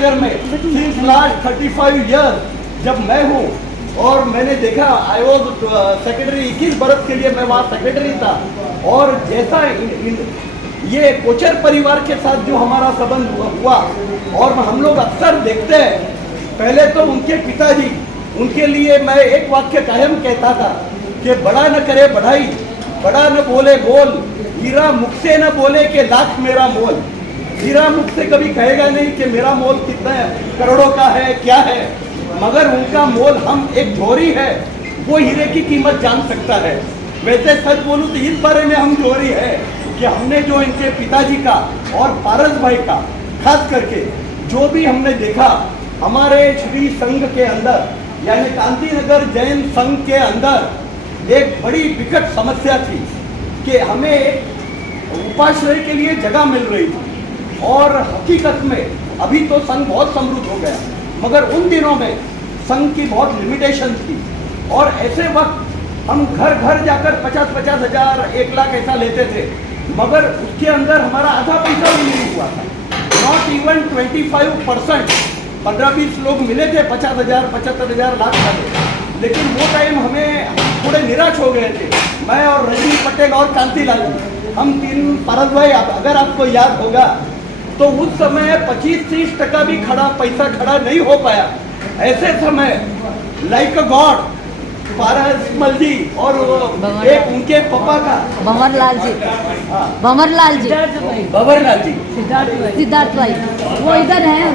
नगर में since last 35 years जब मैं हूँ और मैंने देखा, आई वॉज सेक्रेटरी 21 बरस के लिए मैं वहाँ सेक्रेटरी था। और जैसा ये कोचर परिवार के साथ जो हमारा संबंध हुआ, और हम लोग अक्सर देखते हैं, पहले तो उनके पिताजी, उनके लिए मैं एक वाक्य कायम कहता था कि बड़ा न करे बढ़ाई, बड़ा न बोले बोल, हीरा मुख से न बोले कि लाख मेरा मोल। हीरा मुख से कभी कहेगा नहीं कि मेरा मोल कितना है, करोड़ों का है, क्या है, मगर उनका मोल हम एक जोरी है, वो हीरे की कीमत जान सकता है। वैसे सच बोलूं तो इस बारे में हम जोरी है कि हमने जो इनके पिताजी का और पारस भाई का खास करके जो भी हमने देखा हमारे श्री संघ के अंदर, यानी कांतिनगर जैन संघ के अंदर एक बड़ी विकट समस्या थी कि हमें उपाश्रय के लिए जगह मिल रही थी। और हकीकत में अभी तो संघ बहुत समृद्ध हो गया, मगर उन दिनों में संघ की बहुत लिमिटेशन थी। और ऐसे वक्त हम घर घर जाकर 50-50 हज़ार, 1 लाख ऐसा लेते थे, मगर उसके अंदर हमारा आधा पैसा भी नहीं हुआ था। Not even 25%। 15-20 लोग मिले थे 50,000, 75,000, लाख वाले। लेकिन वो टाइम हमें थोड़े निराश हो गए थे, मैं और रजनी पटेल और कांतिलाल जी, हम 3। पारस भाई, अगर आपको याद होगा तो उस समय 25-30% भी पैसा खड़ा नहीं हो पाया। ऐसे समय लाइक अ गॉड पारस मल जी और एक उनके पापा का भंवरलाल जी, भंवरलाल जी, भंवरलाल जी, सिद्धार्थ भाई, वो इधर हैं।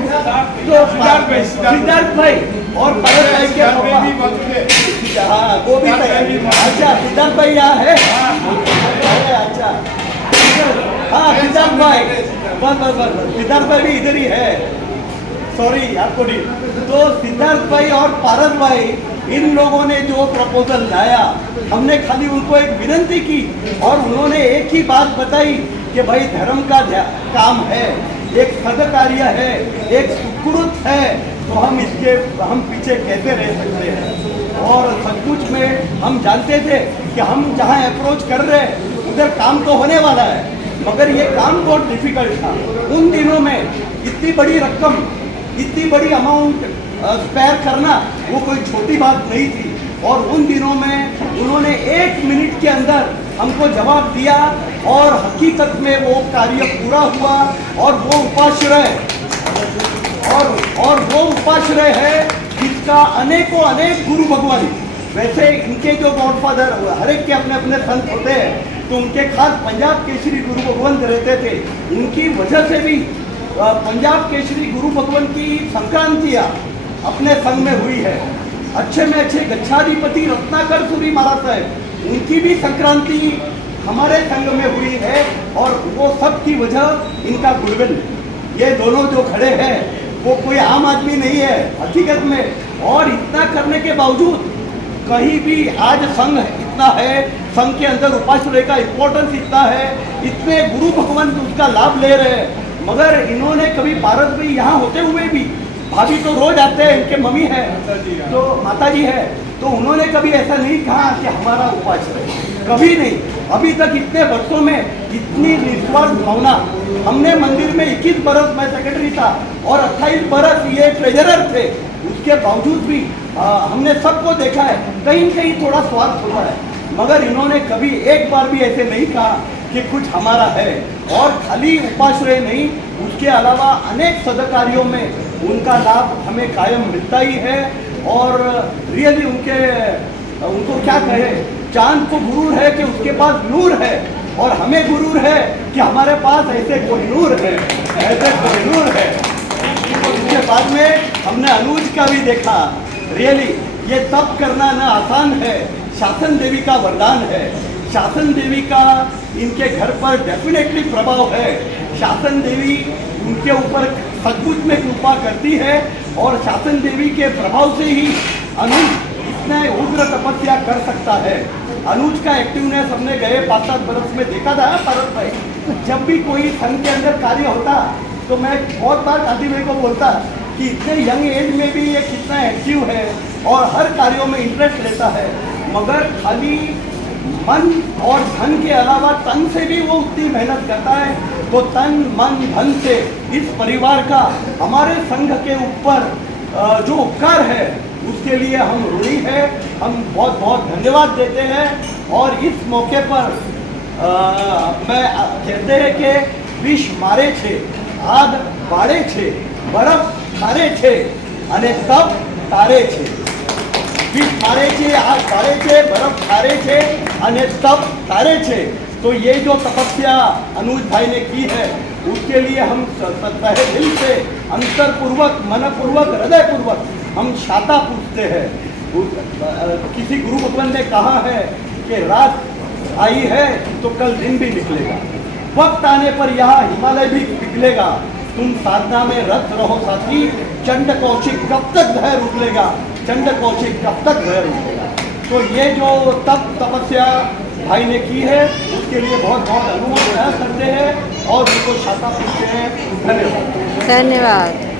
तो सिद्धार्थ भाई और पारस भाई के पापा, हाँ वो भी तैयार। अच्छा, सिद्धार्थ भाई यहाँ है। अच्छा, हाँ सिद्धार्थ भाई, बस सिद्धार्थ भाई भी इधर ही है, सॉरी आपको नहीं। तो सिद्धार्थ भाई और पारस भाई, इन लोगों ने जो प्रपोजल लाया, हमने खाली उनको एक विनती की और उन्होंने एक ही बात बताई कि भाई धर्म का काम है, एक सदकार्य है, एक सुकृत है, तो हम पीछे कैसे रह सकते हैं। और सचमुच में हम जानते थे कि हम जहाँ अप्रोच कर रहे हैं उधर काम तो होने वाला है, मगर ये काम बहुत डिफिकल्ट था। उन दिनों में इतनी बड़ी रकम, इतनी बड़ी अमाउंट स्पेयर करना वो कोई छोटी बात नहीं थी। और उन दिनों में उन्होंने 1 मिनट के अंदर हमको जवाब दिया और हकीकत में वो कार्य पूरा हुआ। और वो उपाश्रय है जिसका अनेकों अनेक गुरु भगवान, वैसे इनके जो गॉडफादर, हर एक के अपने अपने संत होते हैं, तो उनके खास पंजाब केसरी गुरु भगवंत रहते थे। उनकी वजह से भी पंजाब केसरी गुरु भगवंत की संक्रांतियाँ अपने संघ में हुई है। अच्छे में अच्छे गच्छाधिपति रत्नाकर सूरी महाराज साहब, उनकी भी संक्रांति हमारे संघ में हुई है। और वो सब की वजह इनका गुरुविल, ये दोनों जो खड़े हैं वो कोई आम आदमी नहीं है हकीकत में। और इतना करने के बावजूद कहीं भी आज संघ इतना है, संघ के अंदर उपाश्रय का इम्पोर्टेंस इतना है, इतने गुरु भगवंत उसका लाभ ले रहे हैं, मगर इन्होंने कभी पारस भाई यहाँ होते हुए भी, भाभी तो रोज आते हैं, इनके मम्मी है तो माताजी है, तो उन्होंने कभी ऐसा नहीं कहा कि हमारा उपाश्रय, कभी नहीं। अभी तक इतने वर्षों में इतनी निस्वार्थ भावना, हमने मंदिर में 21 बरस मैं सेक्रेटरी था और 28 बरस ये ट्रेजरर थे, उसके बावजूद भी हमने सबको देखा है कहीं कहीं थोड़ा स्वार्थ होता है, मगर इन्होंने कभी एक बार भी ऐसे नहीं कहा कि कुछ हमारा है। और खाली उपाश्रय नहीं, उसके अलावा अनेक सदकार्यों में उनका लाभ हमें कायम मिलता ही है। और रियली उनको क्या कहे, चांद को गुरूर है कि उसके पास नूर है, और हमें गुरूर है कि हमारे पास ऐसे कोई नूर है, ऐसे कोई नूर है। उसके बाद में हमने अनुज का भी देखा। रियली ये तप करना ना आसान है, शासन देवी का वरदान है। शासन देवी का इनके घर पर डेफिनेटली प्रभाव है। शासन देवी उनके ऊपर सचमुच में कृपा करती है, और शासन देवी के प्रभाव से ही अनुज इतना उग्र तपस्या कर सकता है। अनुज का एक्टिवनेस हमने गए 5-7 बरस में देखा था। पारस भाई, जब भी कोई संघ के अंदर कार्य होता तो मैं बहुत बार कांति भाई को बोलता कि इतने यंग एज में भी ये कितना एक्टिव है और हर कार्यों में इंटरेस्ट लेता है, मगर खाली मन और धन के अलावा तन से भी वो उतनी मेहनत करता है। तो तन मन धन से इस परिवार का हमारे संघ के ऊपर जो उपकार है उसके लिए हम ऋणी है। हम बहुत बहुत धन्यवाद देते हैं। और इस मौके पर मैं कहते हैं कि विष मारे छे, आग बाળે છે, બરફ ઠારે છે અને તપ તારે છે। विष मारे छे, आग बाળે છે, बर्फ ठारे छे અને तप तारे छे। तो ये जो तपस्या अनुज भाई ने की है उसके लिए हम तहे दिल से अंतरपूर्वक मनपूर्वक हृदयपूर्वक हम शाता पूछते हैं। किसी गुरु भगवान ने कहा है कि रात आई है तो कल दिन भी निकलेगा, वक्त आने पर यहाँ हिमालय भी निकलेगा। तुम साधना में रत रहो साथी, चंड कौशिक कब तक धैर्य उगलेगा, चंड कौशिक कब तक धैर्य उगलेगा। तो ये जो तपस्या भाई ने की है उसके लिए बहुत बहुत अनुमोदन करते हैं और उनको शाता पूछते हैं। धन्यवाद। धन्यवाद।